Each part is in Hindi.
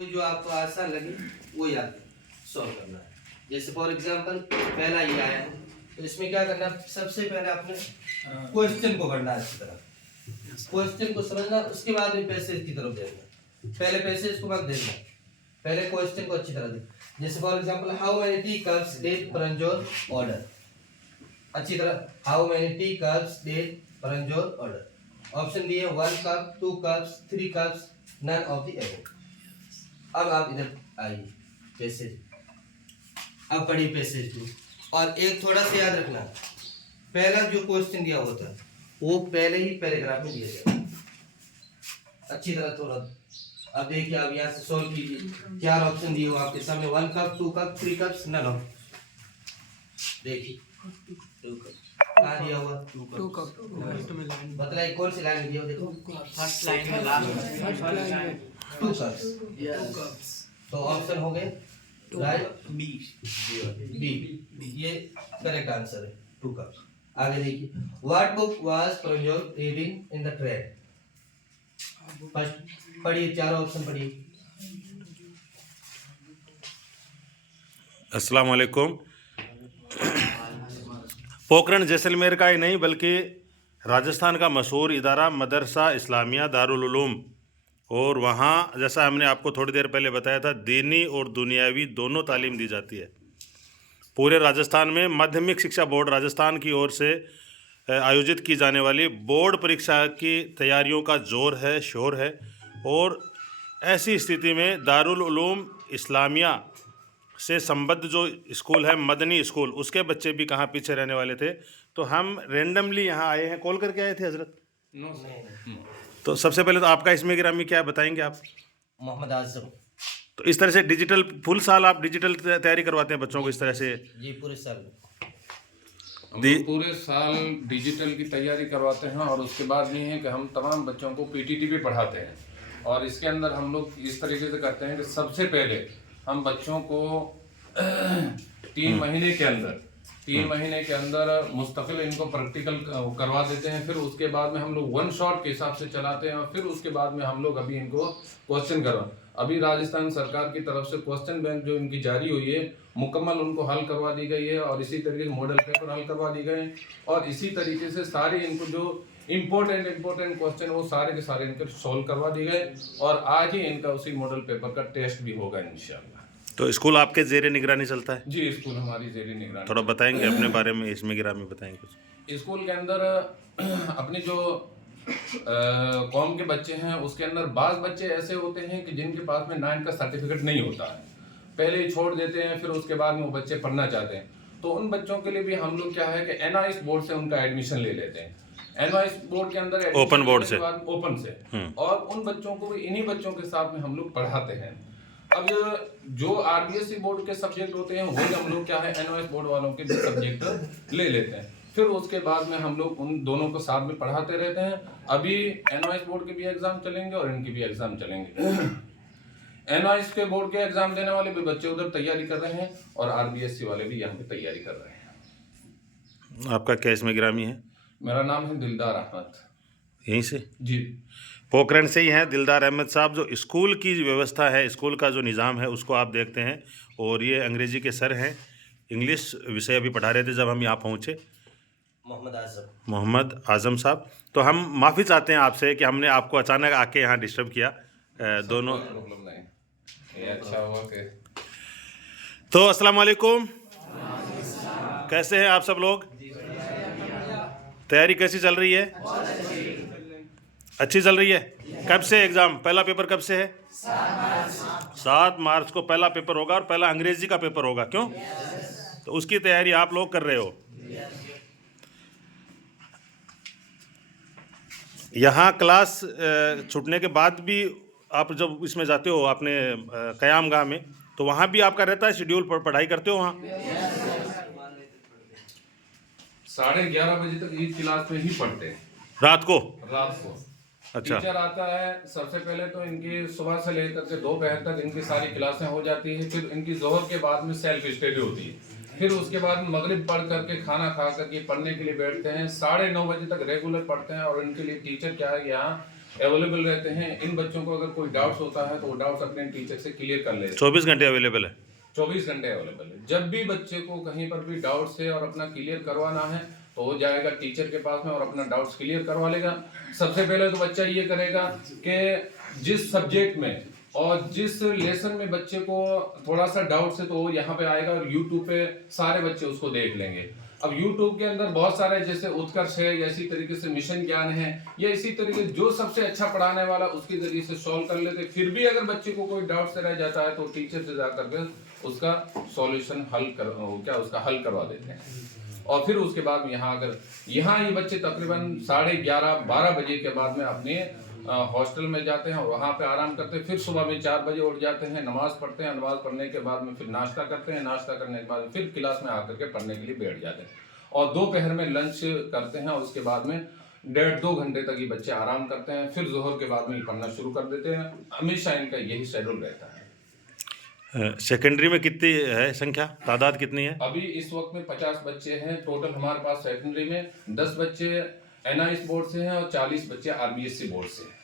जो आपको आसान लगे वो याद सॉल्व करना है। जैसे फॉर एग्जांपल पहला ये आया है, तो इसमें क्या करना है, सबसे पहले आपने क्वेश्चन को पढ़ना है अच्छी तरह, क्वेश्चन को समझना, उसके बाद में पैसेज की तरफ देखना। पहले पैसेज को मत देखना, पहले क्वेश्चन को अच्छी तरह देखना। जैसे for example how many tea cups did Paranjor order, अच्छी तरह how many tea cups did Paranjor order. Option दिए 1 cup, 2 cups, 3 cups, none of the above. अब आप इधर आइए पैसेज, अब पढ़िए पैसेज 2। और एक थोड़ा सा याद रखना, पहला जो क्वेश्चन दिया हुआ था वो पहले ही पैराग्राफ में दिया गया, अच्छी तरह थोड़ा। अब देखिए, अब यहाँ से सॉल्व कीजिए। 4 ऑप्शन दिए हुए आपके सामने, 1 cup, 2 cup, 3 cups, none of. देखिए 2 कप कहाँ दिया हुआ, 2 कप। बताइए कौन सी लाइन में दिया हुआ, देखो फर्स्ट लाइन में लास्ट 2 कप्स। तो ऑप्शन हो गए राइट, बी, ये करेक्ट आंसर है, 2 कप्स। आगे देखिए, what book was Paranjor reading in the train. First पढ़िए, 4 ऑप्शन पढ़िए। अस्सलाम वालेकुम। पोखरण जैसलमेर का ही नहीं बल्कि राजस्थान का मशहूर इदारा मदरसा इस्लामिया दारुल उलूम, और वहाँ जैसा हमने आपको थोड़ी देर पहले बताया था, दीनी और दुनियावी दोनों तालीम दी जाती है। पूरे राजस्थान में माध्यमिक शिक्षा बोर्ड राजस्थान की ओर से आयोजित की जाने वाली बोर्ड परीक्षा की तैयारियों का जोर है, शोर है। और ऐसी स्थिति में दारुल उलूम इस्लामिया से संबद्ध जो स्कूल है, मदनी स्कूल, उसके बच्चे भी कहाँ पीछे रहने वाले थे। तो हम रेंडमली यहाँ आए हैं, कॉल करके आए थे हजरत? नो तो सबसे पहले तो आपका इसमें गिरामी क्या है, बताएंगे आप? मोहम्मद आजम। तो इस तरह से डिजिटल फुल साल आप डिजिटल तैयारी करवाते हैं बच्चों को इस तरह से? जी पूरे साल हम लोग पूरे साल डिजिटल की तैयारी करवाते हैं। और उसके बाद ये है कि हम तमाम बच्चों को पीटीटी भी पढ़ाते हैं। और इसके अंदर हम लोग इस तरीके से करते हैं कि सबसे पहले हम बच्चों को 3 महीने के अंदर मुस्तकिल इनको प्रैक्टिकल करवा देते हैं। फिर उसके बाद में हम लोग 1 शॉट के हिसाब से चलाते हैं। और फिर उसके बाद में हम लोग अभी इनको क्वेश्चन करवा, अभी राजस्थान सरकार की तरफ से क्वेश्चन बैंक जो इनकी जारी हुई है, मुकम्मल उनको हल करवा दी गई है। और इसी तरीके से मॉडल पेपर हल करवा दी गए। और इसी तरीके से सारे इनको जो इम्पोर्टेंट क्वेश्चन वो सारे के सारे इनके सॉल्व करवा दिए गए। और आज ही इनका उसी मॉडल पेपर का टेस्ट भी होगा इंशाल्लाह। तो स्कूल आपके ज़ेरे निगरानी चलता है? जी, स्कूल हमारी ज़ेरे निगरानी। थोड़ा बताएंगे अपने बारे में, इसमें गिरामी बताएंगे कुछ? स्कूल के अंदर अपनी जो कौम के बच्चे हैं, उसके अंदर बाज़ बच्चे ऐसे होते हैं कि जिनके पास में 9 का सर्टिफिकेट नहीं होता है, पहले ही छोड़ देते हैं। फिर उसके बाद में वो बच्चे पढ़ना चाहते हैं। तो उन बच्चों के लिए भी हम लोग क्या है कि एनआईएस बोर्ड से उनका एडमिशन ले लेते हैं। एनआईएस बोर्ड के अंदर ओपन बोर्ड से, ओपन से। और उन बच्चों को भी इन्हीं बच्चों के साथ में हम लोग पढ़ाते हैं। अब जो आरबीएसई बोर्ड के सब्जेक्ट होते हैं वही हम लोग क्या है एनआईएस बोर्ड वालों के सब्जेक्ट ले लेते हैं। फिर उसके बाद में हम लोग उन दोनों को साथ में पढ़ाते रहते हैं। अभी एनआईएस बोर्ड के भी एग्जाम चलेंगे और इनके भी एग्जाम चलेंगे। एनआईएस के बोर्ड के एग्जाम देने वाले भी बच्चे उधर तैयारी कर रहे हैं और आरबीएसई वाले भी यहाँ पे तैयारी कर रहे हैं। आपका क्या इसमें गिरामी है? मेरा नाम है दिलदार अहमद। यहीं से? जी, पोखरण से ही हैं दिलदार अहमद साहब। जो स्कूल की व्यवस्था है, स्कूल का जो निज़ाम है, उसको आप देखते हैं। और ये अंग्रेज़ी के सर हैं, इंग्लिश विषय अभी पढ़ा रहे थे जब हम यहाँ पहुँचे, मोहम्मद आज़म साहब। तो हम माफ़ी चाहते हैं आपसे कि हमने आपको अचानक आके यहाँ डिस्टर्ब किया। दोनों प्रॉब्लम नहीं, ये अच्छा हुआ कि तो अस्सलाम वालेकुम, कैसे हैं आप सब लोग? तैयारी कैसी चल रही है? अच्छी चल रही है। कब से एग्ज़ाम, पहला पेपर कब से है? 7 मार्च को पहला पेपर होगा और पहला अंग्रेज़ी का पेपर होगा। क्यों? तो उसकी तैयारी आप लोग कर रहे हो। यहाँ क्लास छूटने के बाद भी आप जब इसमें जाते हो अपने क़याम गाह में, तो वहाँ भी आपका रहता है शेड्यूल, पर पढ़ाई करते हो वहाँ? 11:30 बजे तक इस क्लास में ही पढ़ते हैं। रात को? अच्छा। टीचर आता है, सबसे पहले तो इनकी सुबह से लेकर के दोपहर तक इनकी सारी क्लासें हो जाती है। फिर इनकी जोहर के बाद में सेल्फ स्टडी होती है। फिर उसके बाद मगरिब पढ़ करके खाना खा करके पढ़ने के लिए बैठते हैं। 9:30 बजे तक रेगुलर पढ़ते हैं। और इनके लिए टीचर क्या है यहाँ अवेलेबल रहते हैं। इन बच्चों को अगर कोई डाउट्स होता है तो वो डाउट्स अपने टीचर से क्लियर कर लेते हैं। 24 घंटे अवेलेबल है। 24 घंटे अवेलेबल है। जब भी बच्चे को कहीं पर भी डाउट्स है और अपना क्लियर करवाना है तो वो जाएगा टीचर के पास में और अपना डाउट्स क्लियर करवा लेगा। सबसे पहले तो बच्चा ये करेगा कि जिस सब्जेक्ट में और जिस लेसन में बच्चे को थोड़ा सा डाउट्स है तो वो यहाँ पे आएगा और यूट्यूब पे सारे बच्चे उसको देख लेंगे। अब YouTube के अंदर बहुत सारे जैसे उत्कर्ष है या इसी तरीके से मिशन ज्ञान है या इसी तरीके जो सबसे अच्छा पढ़ाने वाला उसके जरिए से सॉल्व कर लेते। फिर भी अगर बच्चे को कोई डाउट से रह जाता है तो टीचर से जाकर के उसका सॉल्यूशन उसका हल करवा देते हैं। और फिर उसके बाद यहाँ ये बच्चे तकरीबन 11:30-12 बजे के बाद में अपने हॉस्टल में जाते हैं और वहाँ पे आराम करते हैं। फिर सुबह में 4 बजे उठ जाते हैं, नमाज पढ़ते हैं। नमाज पढ़ने के बाद में फिर नाश्ता करते हैं। नाश्ता करने के बाद फिर क्लास में आकर के पढ़ने के लिए बैठ जाते हैं और दोपहर में लंच करते हैं और उसके बाद में 1.5-2 घंटे तक ये बच्चे आराम करते हैं। फिर जोहर के बाद में पढ़ना शुरू कर देते हैं। हमेशा इनका यही शेड्यूल रहता है। सेकेंडरी में कितनी है संख्या, तादाद कितनी है? अभी इस वक्त में 50 बच्चे हैं टोटल हमारे पास सेकेंडरी में। 10 बच्चे NIS बोर्ड से हैं और 40 बच्चे RBSC बोर्ड से हैं।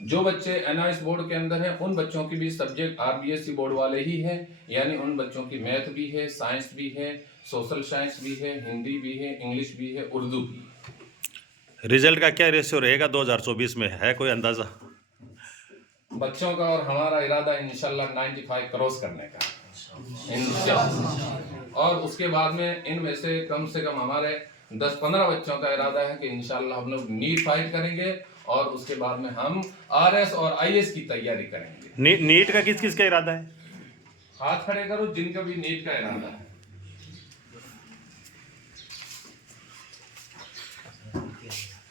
जो बच्चे NIS बोर्ड के अंदर हैं उन बच्चों की भी सब्जेक्ट RBSC बोर्ड वाले ही हैं, यानी उन बच्चों की मैथ भी है, साइंस भी है, सोशल साइंस भी है, हिंदी भी है, इंग्लिश भी है, उर्दू भी। रिजल्ट का क्या रेशियो रहेगा 2024 में, है कोई अंदाजा? बच्चों का और हमारा इरादा इंशाल्लाह 95 क्रॉस करने का इंशाल्लाह। और उसके बाद में इनमें से कम हमारे 10-15 बच्चों का इरादा है कि इंशाल्लाह हम लोग नीट फाइट करेंगे और उसके बाद में हम RS और IS की तैयारी करेंगे। नीट का किस किस का इरादा है? हाथ खड़े करो जिनका भी नीट का इरादा है।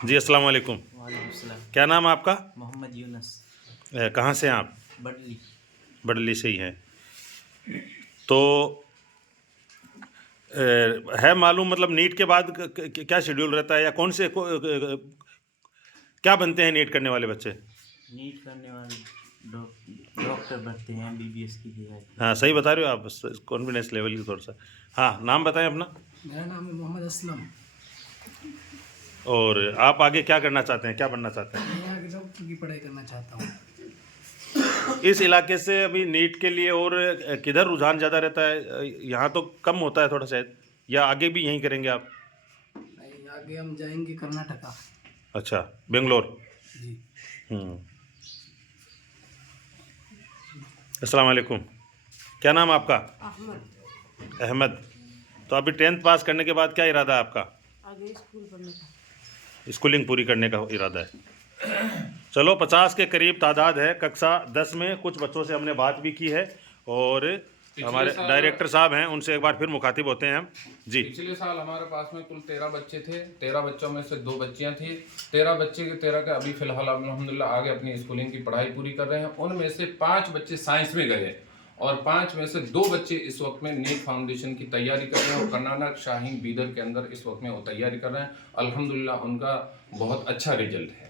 जी अस्सलाम वालेकुम। वालेकुम सलाम। क्या नाम है आपका? मोहम्मद यूनुस। कहाँ से हैं आप? बडली। बडली से ही हैं। तो है मालूम, मतलब नीट के बाद क्या शेड्यूल रहता है या कौन से क्या बनते हैं नीट करने वाले बच्चे? नीट करने वाले डॉक्टर बनते हैं, MBBS की तैयारी। हाँ सही बता रहे हो आप, कॉन्फिडेंस लेवल की थोड़ा सा। हाँ नाम बताएं अपना। मेरा नाम है मोहम्मद असलम। और आप आगे क्या करना चाहते हैं, क्या बनना चाहते हैं? मैं आगे डॉक्टर की पढ़ाई करना चाहता हूँ। इस इलाके से अभी नीट के लिए और किधर रुझान ज़्यादा रहता है? यहाँ तो कम होता है थोड़ा शायद, या आगे भी यहीं करेंगे आप? नहीं, आगे हम जाएंगे कर्नाटका। अच्छा, बेंगलोर। जी। अस्सलाम वालेकुम। क्या नाम आपका? अहमद। अहमद। तो अभी 10th पास करने के बाद क्या इरादा है आपका? आगे स्कूल पढ़ने का। स्कूलिंग पूरी करने का इरादा है। चलो 50 के करीब तादाद है। कक्षा 10 में कुछ बच्चों से हमने बात भी की है और हमारे डायरेक्टर साहब हैं, उनसे एक बार फिर मुखातिब होते हैं हम। जी। पिछले साल हमारे पास में कुल 13 बच्चे थे। 13 बच्चों में से 2 बच्चियां थी। 13 बच्चे के 13 का अभी फिलहाल अल्हम्दुलिल्लाह आगे अपनी स्कूलिंग की पढ़ाई पूरी कर रहे हैं। उनमें से 5 बच्चे साइंस में गए और 5 में से 2 बच्चे इस वक्त में नीट फाउंडेशन की तैयारी कर रहे हैं और कर्नाटक शाहीन बीदर के अंदर इस वक्त में वो तैयारी कर रहे हैं। अल्हम्दुलिल्लाह उनका बहुत अच्छा रिजल्ट है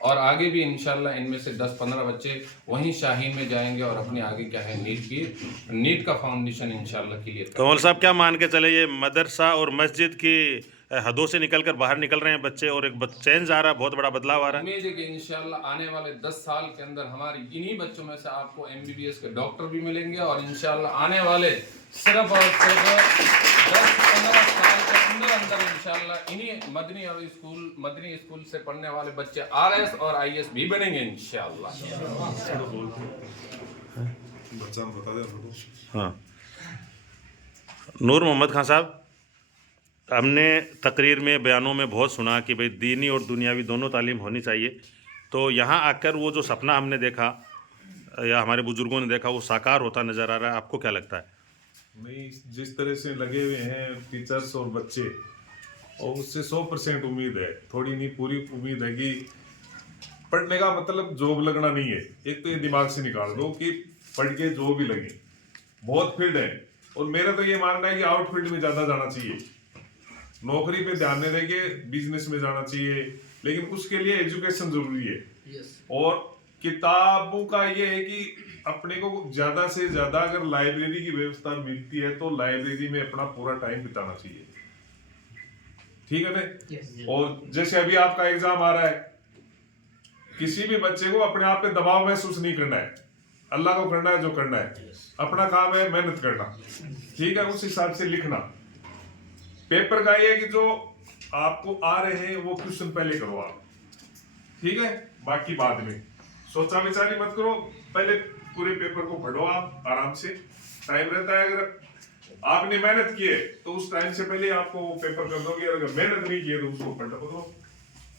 और आगे भी इंशाल्लाह इनमें से 10-15 बच्चे वहीं शाहीन में जाएंगे और अपने आगे क्या है नीट का फाउंडेशन इंशाल्लाह क्लियर करेंगे। कमल साहब क्या मान के चले, ये मदरसा और मस्जिद की हदों से निकलकर बाहर निकल रहे हैं बच्चे और एक चेंज आ रहा है, बहुत बड़ा बदलाव आ रहा है? उम्मीद है कि इंशाल्लाह आने वाले 10 साल के अंदर हमारी इन्हीं बच्चों में से आपको MBBS के डॉक्टर भी मिलेंगे और इंशाल्लाह आने वाले सिर्फ और सिर्फ 10-15 साल के अंदर इंशाल्लाह इन्हीं मदनी स्कूल से पढ़ने वाले बच्चे RS और IS भी बनेंगे इंशाल्लाह। हाँ, नूर मोहम्मद खान साहब, हमने तकरीर में बयानों में बहुत सुना कि भाई दीनी और दुनियावी दोनों तालीम होनी चाहिए। तो यहाँ आकर वो जो सपना हमने देखा या हमारे बुजुर्गों ने देखा वो साकार होता नज़र आ रहा है, आपको क्या लगता है? नहीं, जिस तरह से लगे हुए हैं टीचर्स और बच्चे, और उससे 100% उम्मीद है, थोड़ी नहीं पूरी उम्मीद है कि पढ़ने का मतलब जॉब लगना नहीं है। एक तो ये दिमाग से निकाल दो कि पढ़ के जॉब ही लगे। बहुत फील्ड है और मेरा तो ये मानना है कि आउटफील्ड में ज़्यादा जाना चाहिए। नौकरी पे ध्यान नहीं देके बिजनेस में जाना चाहिए, लेकिन उसके लिए एजुकेशन जरूरी है। और किताबों का ये है कि अपने को ज्यादा से ज्यादा अगर लाइब्रेरी की व्यवस्था मिलती है तो लाइब्रेरी में अपना पूरा टाइम बिताना चाहिए। ठीक है ना? और जैसे अभी आपका एग्जाम आ रहा है किसी भी बच्चे को अपने आप पे दबाव महसूस नहीं करना है। अल्लाह को करना है जो करना है, अपना काम है मेहनत करना, ठीक है, उस हिसाब से लिखना। पेपर का ये है कि जो आपको आ रहे हैं वो क्वेश्चन पहले करो आप, ठीक है, बाकी बाद में सोचा विचारी मत करो। पहले पूरे पेपर को पढ़ो आप आराम से, टाइम रहता है। अगर आपने मेहनत की है तो उस टाइम से पहले आपको वो पेपर कर दोगे, अगर मेहनत नहीं की है तो उसको पढ़ दो,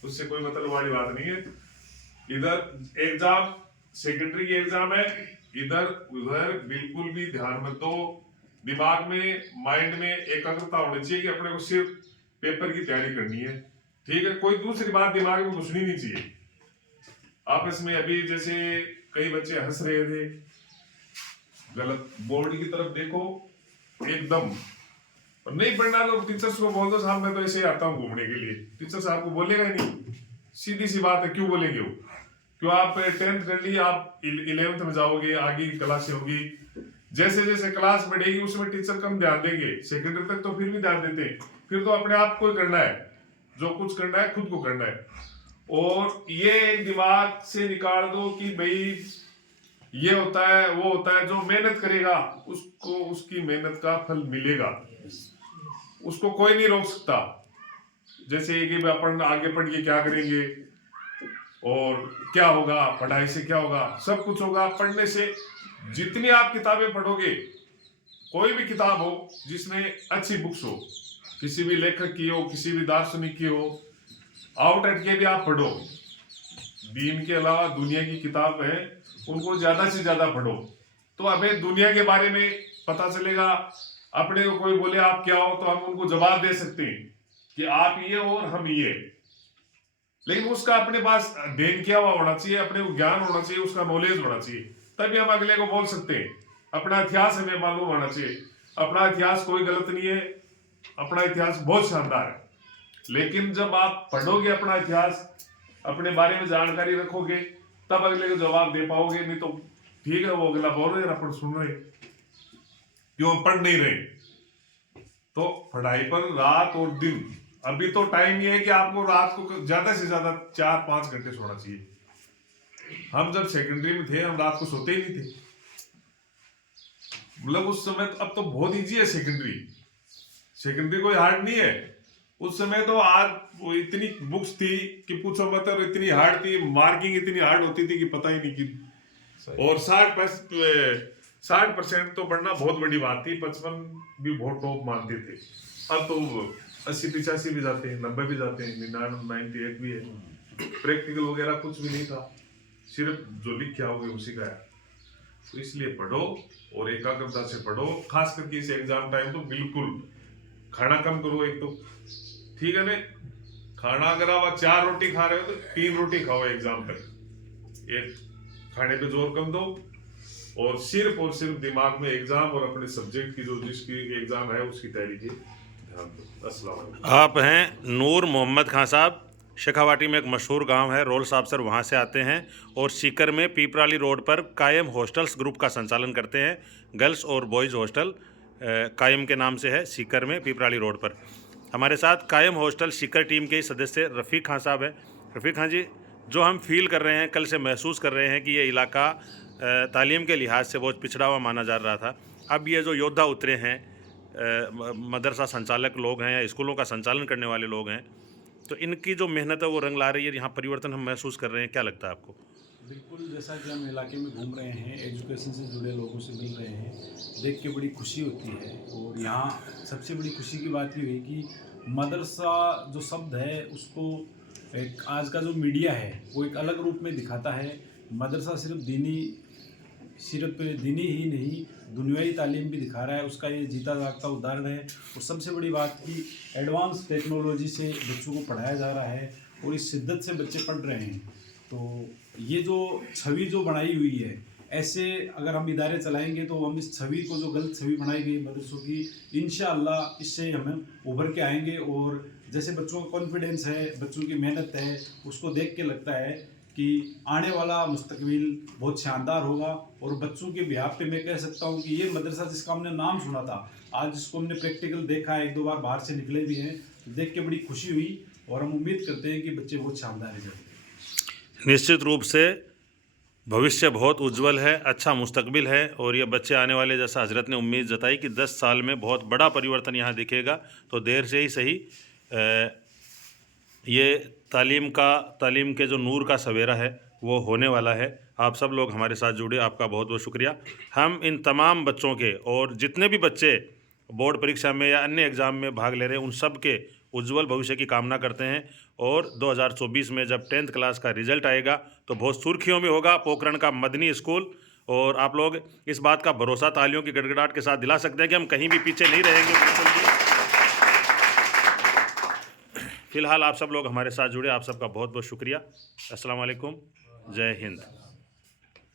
उससे कोई मतलब वाली बात नहीं है। इधर एग्जाम सेकेंडरी की एग्जाम है, इधर उधर बिल्कुल भी ध्यान मत दो। दिमाग में माइंड में एकाग्रता होनी चाहिए कि अपने को सिर्फ पेपर की तैयारी करनी है, ठीक है, कोई दूसरी बात दिमाग में घुसनी नहीं चाहिए। आपस में अभी जैसे कई बच्चे हंस रहे थे, गलत बोर्ड की तरफ देखो एकदम, और नहीं पढ़ना तो टीचर्स को बोल दो साहब मैं तो ऐसे ही आता हूँ घूमने के लिए, टीचर साहब को बोलेगा ही नहीं, सीधी सी बात है, क्यों बोलेंगे वो? क्यों आप 10th कर ली, आप 11th में जाओगे, आगे की क्लासें होगी, जैसे जैसे क्लास बढ़ेगी उसमें टीचर कम ध्यान देंगे, सेकेंडरी तक तो फिर भी ध्यान देते हैं, फिर तो अपने आप को ही करना है, जो कुछ करना है खुद को करना है। और ये दिमाग से निकाल दो कि भाई ये होता है वो होता है, जो मेहनत करेगा उसको उसकी मेहनत का फल मिलेगा, उसको कोई नहीं रोक सकता। जैसे कि अपन आगे पढ़ के क्या करेंगे और क्या होगा, पढ़ाई से क्या होगा, सब कुछ होगा पढ़ने से। जितनी आप किताबें पढ़ोगे, कोई भी किताब हो जिसमें अच्छी बुक्स हो, किसी भी लेखक की हो, किसी भी दार्शनिक की हो, आउट हट के भी आप पढ़ो। दीन के अलावा दुनिया की किताब है, उनको ज्यादा से ज्यादा पढ़ो, तो हमें दुनिया के बारे में पता चलेगा। अपने को कोई बोले आप क्या हो तो हम उनको जवाब दे सकते हैं कि आप ये हो और हम ये, लेकिन उसका अपने पास अध्ययन किया हुआ होना चाहिए, अपने को ज्ञान होना चाहिए, उसका नॉलेज होना चाहिए, तभी हम अगले को बोल सकते हैं। अपना इतिहास हमें मालूम होना चाहिए। अपना इतिहास कोई गलत नहीं है, अपना इतिहास बहुत शानदार है, लेकिन जब आप पढ़ोगे अपना इतिहास, अपने बारे में जानकारी रखोगे, तब अगले को जवाब दे पाओगे। नहीं तो ठीक है वो अगला बोल रहे हैं अपन सुन रहे, क्यों पढ़ नहीं रहे। तो पढ़ाई पर रात और दिन, अभी तो टाइम ये है कि आपको रात को ज्यादा से ज्यादा 4-5 घंटे सोना चाहिए। हम जब सेकेंडरी में थे हम रात को सोते ही नहीं थे, मतलब उस समय तो, अब तो बहुत इजी है सेकेंडरी, सेकेंडरी कोई हार्ड नहीं है। उस समय तो आज वो इतनी बुक्स थी कि पूछो मत, और इतनी हार्ड थी, मार्किंग इतनी हार्ड होती थी कि पता ही नहीं कि, और 60% तो पढ़ना बहुत बड़ी बात थी, 55 भी बहुत टॉप मानते थे। अब तो 80-85 भी जाते हैं, 90 भी जाते हैं, 99-98 भी है। प्रैक्टिकल वगैरह कुछ भी नहीं था, सिर्फ जो लिख के आओगे उसी का है। तो इसलिए पढ़ो और एकाग्रता से पढ़ो, खास करके इस एग्जाम टाइम तो बिल्कुल खाना कम करो। एक तो ठीक है ना, खाना अगर आप 4 रोटी खा रहे हो तो 3 रोटी खाओ एग्जाम तक, एक खाने पे जोर कम दो, और सिर्फ दिमाग में एग्जाम और अपने सब्जेक्ट की जो जिसकी एग्जाम है उसकी तैयारी की ध्यान दो। अस्सलाम वालेकुम। आप हैं नूर मोहम्मद खान साहब, शेखावाटी में एक मशहूर गांव है, रोल साहब सर वहां से आते हैं, और सीकर में पीपराली रोड पर कायम हॉस्टल्स ग्रुप का संचालन करते हैं। गर्ल्स और बॉयज़ हॉस्टल कायम के नाम से है सीकर में पीपराली रोड पर। हमारे साथ कायम हॉस्टल सीकर टीम के सदस्य रफ़ीक खान साहब हैं। रफ़ीक खान जी, जो हम फील कर रहे हैं, कल से महसूस कर रहे हैं कि ये इलाका तालीम के लिहाज से बहुत पिछड़ा हुआ माना जा रहा था, अब ये जो योद्धा उतरे हैं, मदरसा संचालक लोग हैं या स्कूलों का संचालन करने वाले लोग हैं, तो इनकी जो मेहनत है वो रंग ला रही है, यहाँ परिवर्तन हम महसूस कर रहे हैं, क्या लगता है आपको? बिल्कुल, जैसा कि हम इलाके में घूम रहे हैं, एजुकेशन से जुड़े लोगों से मिल रहे हैं, देख के बड़ी खुशी होती है। और यहाँ सबसे बड़ी खुशी की बात ये हुई कि मदरसा जो शब्द है उसको एक आज का जो मीडिया है वो एक अलग रूप में दिखाता है। मदरसा सिर्फ दीनी ही नहीं, दुनियावी तालीम भी दिखा रहा है, उसका ये जीता जागता उदाहरण है। और सबसे बड़ी बात कि एडवांस टेक्नोलॉजी से बच्चों को पढ़ाया जा रहा है और इस शिद्दत से बच्चे पढ़ रहे हैं। तो ये जो छवि जो बनाई हुई है, ऐसे अगर हम इदारे चलाएंगे तो हम इस छवि को, जो गलत छवि बनाई गई मदरसों की, इंशाअल्लाह इससे हम उभर के आएंगे। और जैसे बच्चों का कॉन्फिडेंस है, बच्चों की मेहनत है, उसको देख के लगता है कि आने वाला मुस्तकबिल बहुत शानदार होगा। और बच्चों के बिहाफ पे मैं कह सकता हूँ कि ये मदरसा जिसका हमने नाम सुना था, आज इसको हमने प्रैक्टिकल देखा है, 1-2 बार बाहर से निकले भी हैं, तो देख के बड़ी खुशी हुई। और हम उम्मीद करते हैं कि बच्चे बहुत शानदार रिजल्ट। निश्चित रूप से भविष्य बहुत उज्जवल है, अच्छा मुस्तकबिल है और ये बच्चे आने वाले, जैसा हजरत ने उम्मीद जताई कि 10 साल में बहुत बड़ा परिवर्तन यहाँ दिखेगा, तो देर से ही सही ये तालीम के जो नूर का सवेरा है वो होने वाला है। आप सब लोग हमारे साथ जुड़े, आपका बहुत बहुत शुक्रिया। हम इन तमाम बच्चों के और जितने भी बच्चे बोर्ड परीक्षा में या अन्य एग्ज़ाम में भाग ले रहे हैं उन सब के उज्जवल भविष्य की कामना करते हैं। और 2024 में जब 10th क्लास का रिज़ल्ट आएगा तो बहुत सुर्खियों में होगा पोखरण का मदनी स्कूल, और आप लोग इस बात का भरोसा तालियों की गड़गड़ाहट के साथ दिला सकते हैं कि हम कहीं भी पीछे नहीं रहेंगे, बिल्कुल भी। फ़िलहाल आप सब लोग हमारे साथ जुड़े, आप सबका बहुत बहुत शुक्रिया। अस्सलाम वालेकुम, जय हिंद।